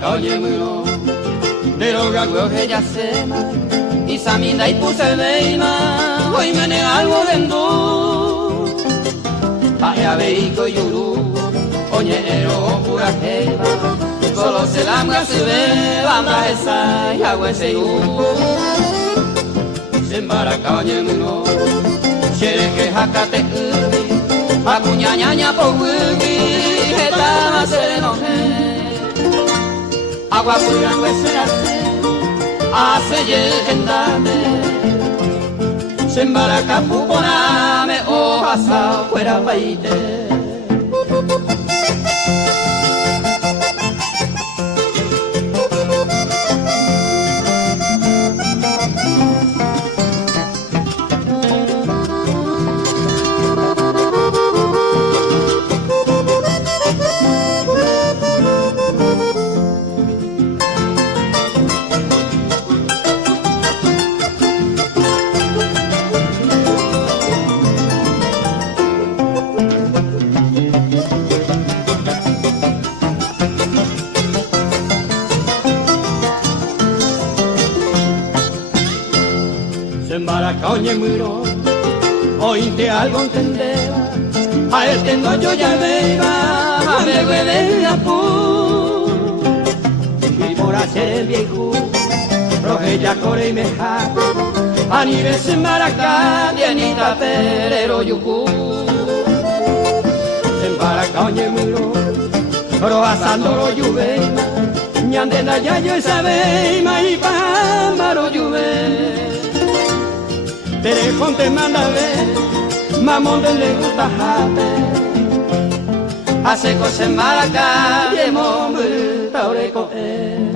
Sembarakaoyemuro 내려가고 이삼이나 이쁘세메이마 오이면에 알고 된도 바야베이코 유루 오ñero purajeima solo se lambra se ve lambra esa y agua ese Sembarakaoyemuro Shereke hakate umi Akuñañaña po wigi Hetama se no agua pura hueserase hace llegendame Sembaraka puponame ojasa fuera paite Sembarakaoyemuro oíste algo entendeba a él tengo yo ya me iba a me huele la pu y por hacer el viejo roje ya core y me jaco a nivel Sembaraka bienita perero yucu Sembarakaoyemuro roasando lo yuveima ñandena ya yo sabeima y pamaro yuve Terejón te manda a ver, mamón de le gusta jate. Hace cosas Sembaraka, y el mombre taure con él.